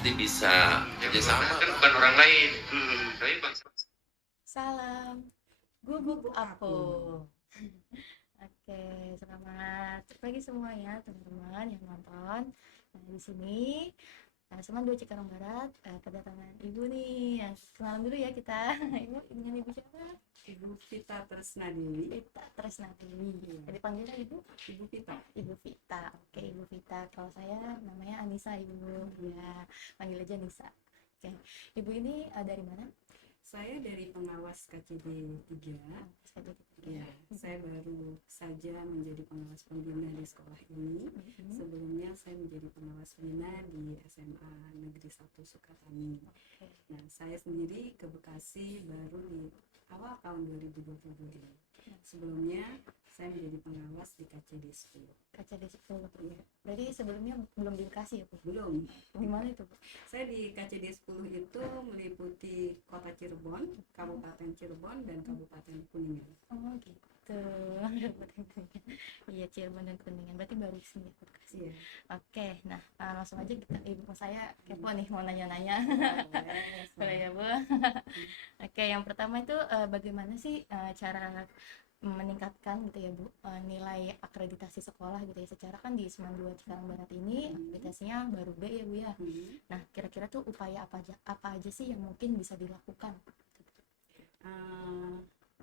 nanti bisa kerjasama kan bukan orang lain. Tapi bangsa. Salam, gubuk apo. Oke, selamat pagi semuanya teman-teman yang nonton. Nah, di sini Seman 2 Cikarang Barat kedatangan Ibu nih. Kenalan dulu ya kita. Ibu dengan Ibu siapa? Ibu Vita Tresnadewi. Vita Tresnadewi. Jadi panggilnya Ibu? Ibu Vita. Ibu Vita. Oke, Ibu Vita. Kalau saya namanya Anissa Ibu. Ya, panggil aja Nisa. Oke, Ibu ini dari mana? Saya dari pengawas KCD 3. Ya, saya baru saja menjadi pengawas pembina di sekolah ini. Sebelumnya saya menjadi pengawas bina di SMA Negeri 1 Sukatani. Nah, saya sendiri ke Bekasi baru di awal tahun 2022 ini. Sebelumnya saya menjadi pengawas di KCD 10. KCD 10. Ya. Berarti sebelumnya belum di Bekasi ya, Bu? Belum. Di mana itu, Bu? Saya di KCD 10 itu meliputi Kota Cirebon, Kabupaten Cirebon, dan Kabupaten Kuningan. Oh gitu. Kabupaten Kuningan. Iya, Cirebon dan Kuningan. Berarti baru sini ya, Bekasi. Iya. Oke, nah langsung aja kita, Ibu saya kepo nih mau nanya-nanya. Boleh ya, Bu? Oke, yang pertama itu bagaimana sih cara meningkatkan gitu ya Bu nilai akreditasi sekolah gitu ya, secara kan di 92 Cikarang Barat ini akreditasinya baru B ya Bu ya. Nah, kira-kira tuh upaya apa aja sih yang mungkin bisa dilakukan?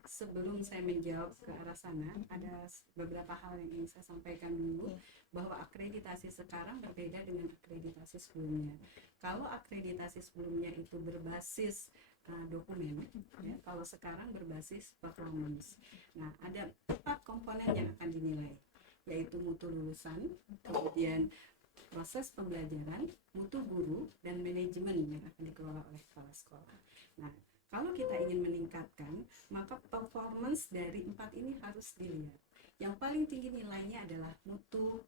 Sebelum saya menjawab ke arah sana, ada beberapa hal yang ingin saya sampaikan dulu, bahwa akreditasi sekarang berbeda dengan akreditasi sebelumnya. Kalau akreditasi sebelumnya itu berbasis dokumen, ya, kalau sekarang berbasis performance. Nah, ada 4 komponen yang akan dinilai, yaitu mutu lulusan, kemudian proses pembelajaran, mutu guru, dan manajemen yang akan dikelola oleh kepala sekolah. Nah, kalau kita ingin meningkatkan, maka performance dari 4 ini harus dilihat. Yang paling tinggi nilainya adalah mutu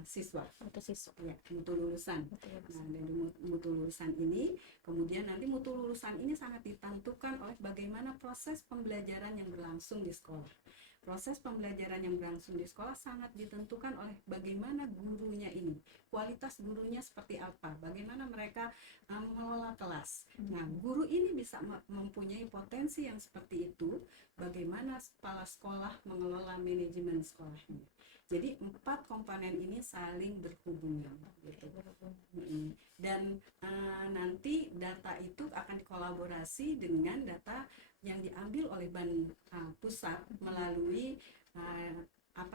siswa. Mutu siswa. Ya, mutu lulusan. Nah, dari mutu lulusan ini, kemudian nanti mutu lulusan ini sangat ditentukan oleh bagaimana proses pembelajaran yang berlangsung di sekolah. Proses pembelajaran yang berlangsung di sekolah sangat ditentukan oleh bagaimana gurunya ini, kualitas gurunya seperti apa, bagaimana mereka mengelola kelas. Nah, guru ini bisa mempunyai potensi yang seperti itu, bagaimana kepala sekolah mengelola manajemen sekolahnya. Jadi 4 komponen ini saling berhubungan, gitu. Dan nanti data itu akan dikolaborasi dengan data yang diambil oleh Ban Pusat melalui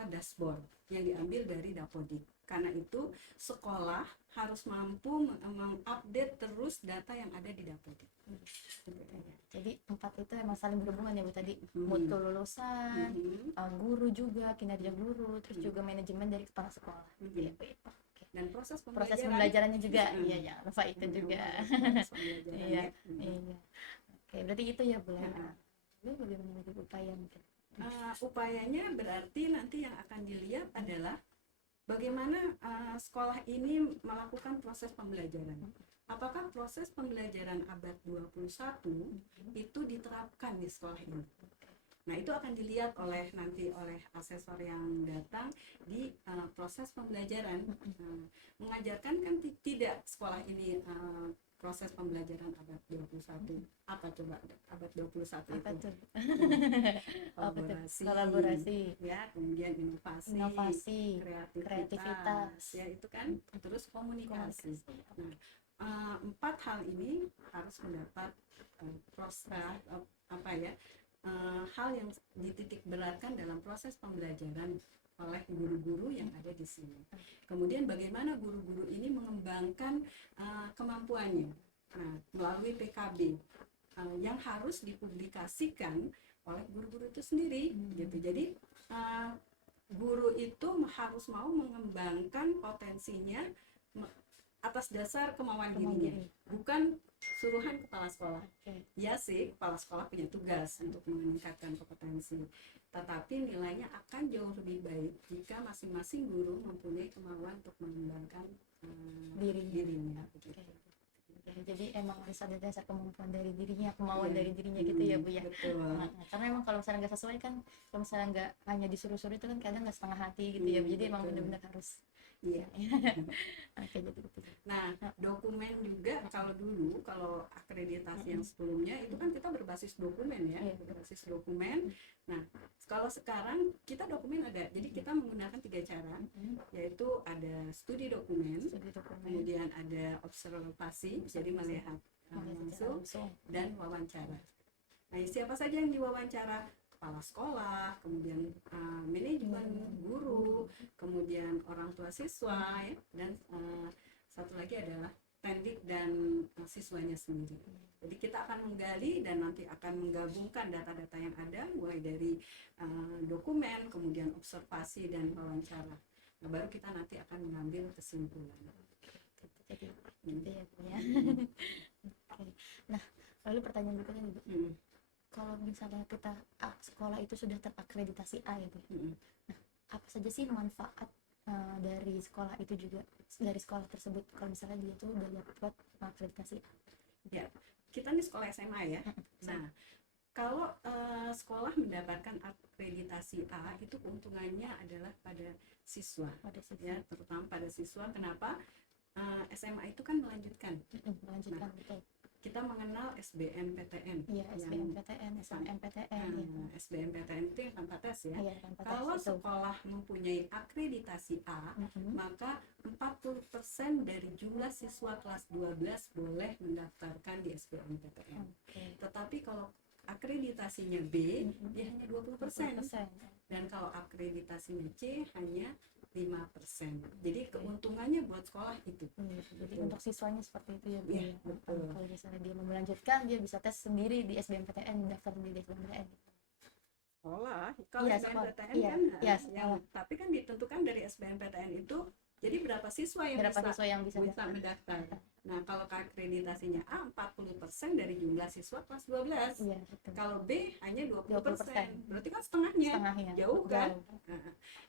dashboard yang diambil dari Dapodik. Karena itu sekolah harus mampu mengupdate terus data yang ada di Dapodik. Jadi 4 itu emang saling berhubungan ya Bu tadi, mutu lulusan, guru juga, kinerja guru, terus juga manajemen dari kepala sekolah. Ya, dan proses pembelajarannya juga, iya ya, lupa itu juga. Iya. Oke, berarti itu ya Bu. Lalu bagaimana lagi upaya mungkin? Upayanya berarti nanti yang akan dilihat adalah bagaimana sekolah ini melakukan proses pembelajaran. Apakah proses pembelajaran abad 21 itu diterapkan di sekolah ini? Nah, itu akan dilihat nanti oleh asesor yang datang di proses pembelajaran. Mengajarkan kan tidak sekolah ini proses pembelajaran abad 21. Apa coba abad 21 apa itu? Kolaborasi. Ya, kemudian inovasi, kreativitas, ya itu kan, terus komunikasi. Nah, 4 hal ini harus mendapat hal yang dititik beratkan dalam proses pembelajaran oleh guru-guru yang ada di sini. Kemudian bagaimana guru-guru ini mengembangkan kemampuannya melalui PKB yang harus dipublikasikan oleh guru-guru itu sendiri, gitu. Jadi guru itu harus mau mengembangkan potensinya atas dasar kemauan dirinya, bukan suruhan kepala sekolah. Ya sih, kepala sekolah punya tugas untuk meningkatkan kompetensi, tetapi nilainya akan jauh lebih baik jika masing-masing guru mempunyai kemauan untuk mengembangkan dirinya. Jadi emang harus ada dasar kemampuan dari dirinya, kemauan dari dirinya gitu ya Bu ya. Betul. Karena emang kalau misalnya nggak sesuai kan, kalau misalnya nggak hanya disuruh-suruh itu kan kadang nggak setengah hati gitu ya. Jadi emang benar-benar harus Iya. Oke, jadi gitu. Nah, dokumen juga kalau akreditasi yang sebelumnya itu kan kita berbasis dokumen ya, Iya. berbasis dokumen. Nah, kalau sekarang kita dokumen ada, jadi kita menggunakan 3 cara, yaitu ada studi dokumen, Studi dokumen, kemudian ada observasi, jadi melihat langsung, dan wawancara. Nah, siapa saja yang diwawancara? Kepala sekolah, kemudian manajemen, guru, kemudian orang tua siswa, ya, dan satu lagi adalah pendik dan siswanya sendiri. Jadi kita akan menggali dan nanti akan menggabungkan data-data yang ada, mulai dari dokumen, kemudian observasi dan wawancara. Nah, baru kita nanti akan mengambil kesimpulan. Jadi gitu ya Bu ya. Oke. Nah, lalu pertanyaan berikutnya nih Bu. Kalau misalnya kita sekolah itu sudah terakreditasi A ya Bu. Nah, apa saja sih manfaat dari sekolah itu juga, dari sekolah tersebut kalau misalnya dia tuh udah dapat akreditasi A? Ya, kita nih sekolah SMA ya. Nah, kalau sekolah mendapatkan akreditasi A, itu keuntungannya adalah pada siswa, ya, terutama pada siswa. Kenapa? SMA itu kan melanjutkan. Melanjutkan, betul. Kita mengenal SBMPTN. Iya, SBMPTN, SNMPTN. SBMPTN itu yang tanpa tes ya. Iya, tanpa tes, kalau betul. sekolah mempunyai akreditasi A, maka 40% dari jumlah siswa kelas 12 boleh mendaftarkan di SBMPTN. Tetapi kalau akreditasinya B, dia hanya 20%. Dan kalau akreditasinya C hanya 5%. Jadi keuntungannya buat sekolah itu. Jadi untuk siswanya seperti itu ya Bu. Iya, betul. Kalau misalnya dia mau melanjutkan, dia bisa tes sendiri di SBMPTN, daftar di SBMPTN. Sekolah, kalau Iya, SBMPTN iya, kan iya, tapi kan ditentukan dari SBMPTN itu, jadi berapa siswa yang bisa mendaftar. Nah, kalau akreditasinya A, 40% dari jumlah siswa kelas 12. Iya, betul. Kalau B hanya 20%. Berarti kan setengahnya. Jauh kan?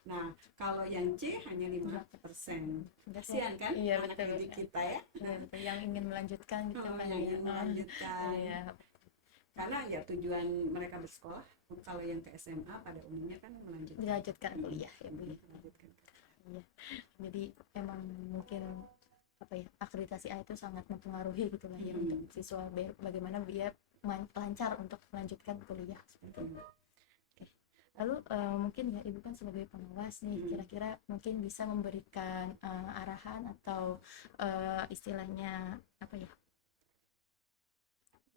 Nah, kalau yang C hanya 5%. Kasihan kan? Iya, anak betul. didik kita ya. Iya, betul. Yang ingin melanjutkan gitu kan. Yang ingin melanjutkan. Iya. Karena ya tujuan mereka bersekolah, kalau yang ke SMA pada umumnya kan melanjutkan kuliah ya Bu. Melanjutkan. Iya. Jadi emang mungkin akreditasi A itu sangat mempengaruhi gitu lah ya untuk siswa, bagaimana dia lancar untuk melanjutkan kuliah seperti itu. Oke. Lalu mungkin ya Ibu kan sebagai pengawas nih, kira-kira mungkin bisa memberikan arahan atau istilahnya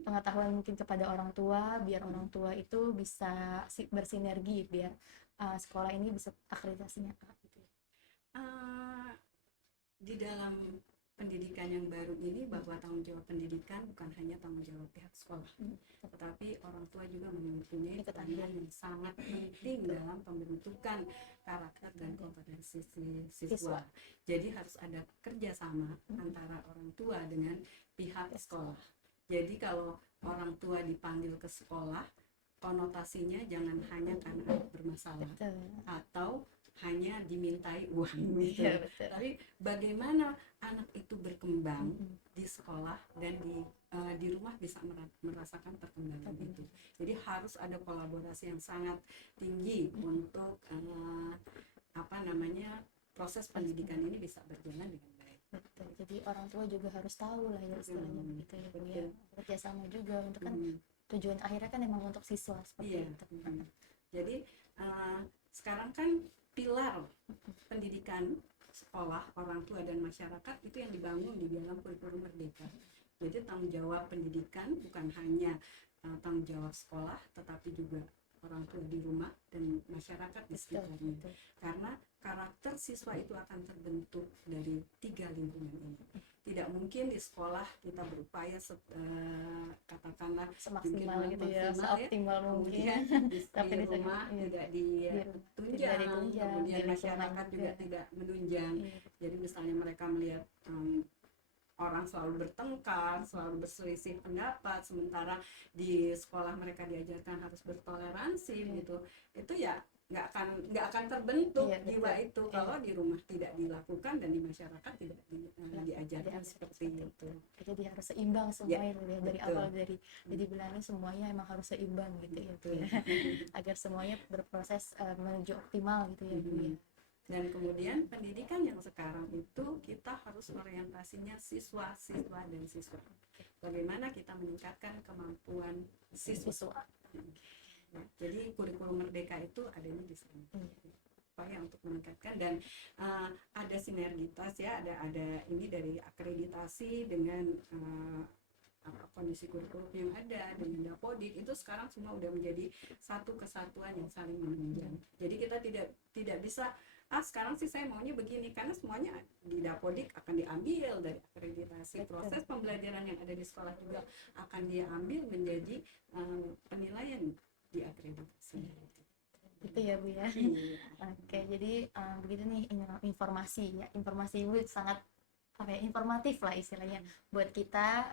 pengetahuan mungkin kepada orang tua, biar orang tua itu bisa bersinergi biar sekolah ini bisa akreditasinya A gitu. Di dalam pendidikan yang baru ini, bahwa tanggung jawab pendidikan bukan hanya tanggung jawab pihak sekolah, tetapi orang tua juga mempunyai peranan yang sangat penting dalam pembentukan karakter dan kompetensi siswa. Jadi harus ada kerjasama antara orang tua dengan pihak sekolah. Jadi kalau orang tua dipanggil ke sekolah, konotasinya jangan hanya karena anak bermasalah atau hanya dimintai uang gitu. Tapi bagaimana anak itu berkembang di sekolah dan di rumah bisa merasakan perkembangan itu. Jadi harus ada kolaborasi yang sangat tinggi untuk proses pendidikan ini bisa berjalan dengan baik. Betul. Jadi orang tua juga harus tahu lah ya istilahnya gitu ya Bu ya. Kerjasama juga untuk kan tujuan akhirnya kan emang untuk siswa seperti itu. Jadi sekarang kan pilar pendidikan sekolah, orang tua dan masyarakat itu yang dibangun di dalam kurikulum merdeka. Jadi tanggung jawab pendidikan bukan hanya tanggung jawab sekolah, tetapi juga orang tua di rumah dan masyarakat di sekitarnya. Karena karakter siswa itu akan terbentuk dari 3 lingkungan ini. Tidak mungkin di sekolah kita berupaya katakanlah semaksimal gitu ya, seoptimal mungkin, tapi di rumah tidak ditunjang, kemudian masyarakat juga tidak menunjang. Jadi misalnya mereka melihat orang selalu bertengkar, selalu berselisih pendapat, sementara di sekolah mereka diajarkan harus bertoleransi gitu. Itu ya nggak akan terbentuk jiwa itu kalau di rumah tidak dilakukan dan di masyarakat tidak diajarkan seperti itu. Jadi harus seimbang semuanya dari awal, jadi bilangnya semuanya emang harus seimbang gitu ya, agar semuanya berproses menuju optimal gitu ya Bu ya. Dan kemudian pendidikan yang sekarang itu kita harus orientasinya siswa dan siswa. Bagaimana kita meningkatkan kemampuan siswa. Ya, jadi kurikulum merdeka itu adanya di sana. Upaya untuk meningkatkan dan ada sinergitas ya, ada ini dari akreditasi dengan kondisi kurikulum yang ada dengan Dapodik itu sekarang semua udah menjadi satu kesatuan yang saling menunjang. Jadi kita tidak bisa sekarang sih saya maunya begini, karena semuanya di Dapodik akan diambil dari akreditasi. Proses pembelajaran yang ada di sekolah juga akan diambil menjadi penilaian di akreditasi. Gitu ya Bu ya. Oke, jadi begitu nih informasi Ibu sangat informatif lah istilahnya buat kita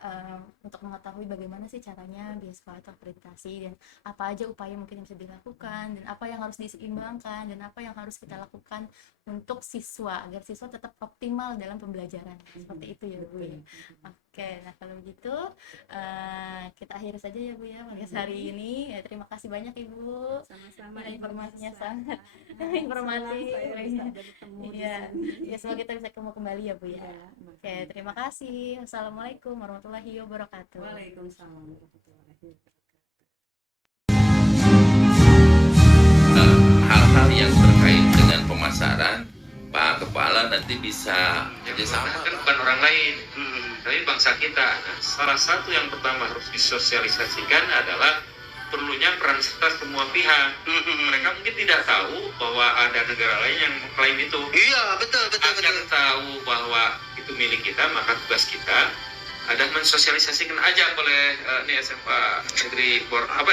untuk mengetahui bagaimana sih caranya beasiswa atau akreditasi, dan apa aja upaya mungkin yang bisa dilakukan, dan apa yang harus diseimbangkan, dan apa yang harus kita lakukan untuk siswa agar siswa tetap optimal dalam pembelajaran. Seperti itu ya Bu ya. Oke, nah kalau begitu kita akhiri saja ya Bu ya podcast hari ini. Terima kasih banyak Ibu. Sama-sama. Informasinya sangat informatif. Ya, semoga kita bisa ketemu kembali ya Bu ya. Oke, terima kasih. Assalamualaikum warahmatullahi wabarakatuh. Waalaikumsalam warahmatullahi wabarakatuh. Hal-hal yang terkait dengan pemasaran, Pak Kepala nanti bisa kerjasama. Kan bukan orang lain, tapi bangsa kita. Nah, salah satu yang pertama harus disosialisasikan adalah perlunya peran serta semua pihak. Mereka mungkin tidak tahu bahwa ada negara lain yang mengklaim itu. Iya, betul. Agar tahu bahwa itu milik kita, maka tugas kita ada mensosialisasikan aja oleh SMA Negeri Bor apa?